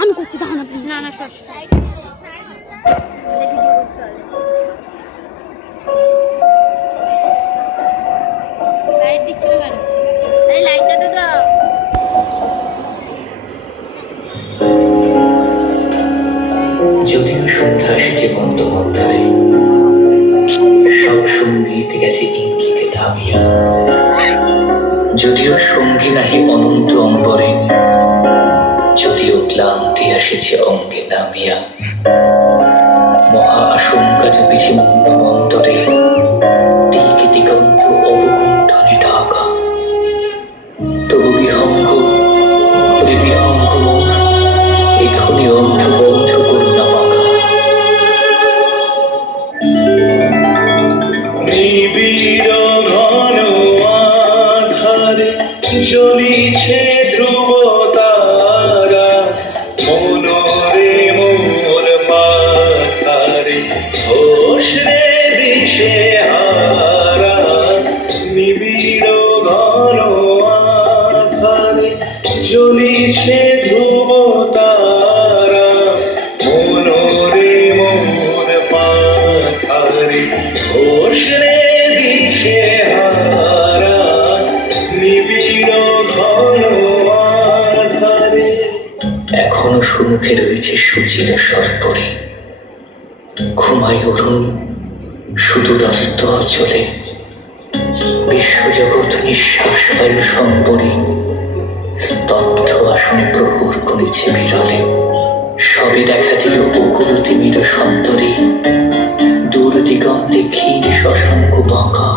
আমি করছি তখন না না সর লাইট দিচ্ছিল কেন? আরে লাইটটা তো দাও। যদিও সন্ধ্যা এসেছে বন্ধ মন্দারে, সব সঙ্গীত গেছে ইঙ্গিতে ধাবিয়া। যদিও সঙ্গী নাহি অনন্ত অম্বরে, যদিও ক্লান্তি আসেছে অঙ্গে নামিয়া। মহা আশঙ্কা জপিছে মন অন্তরে, দিক দিগন্ত অবগুণ্ঠনে ঢাকা। তবু বিহঙ্গ বিহঙ্গ এখনই অন্ধ বন্ধ করুণা মাখা। নিবিড় ঘন আধারে জ্বলিছে ধ্রুব তারা, মনরে মোর মাথারে ঘোষরে দিশে হারা। নিবিড় ঘন আধারে জ্বলিছে ধ্রুব তারা, মনরে মোর মাথারে ঘোষরে দিশে হারা। নিবিড় ঘন আধারে। এখনো সম্মুখে রয়েছে সুচির সর্পরে, ঘুমাই অরুণ সুদূরস্ত অচলে। বিশ্বজগৎ নিঃশ্বাস বায়ু সম্পরে, স্তব্ধ আসনে প্রহর করেছে বিরলে। সবে দেখা দিল অকুল তিমির সন্তরে, দূর দিগন্তে ক্ষীণ শশাঙ্ক বাঁকা।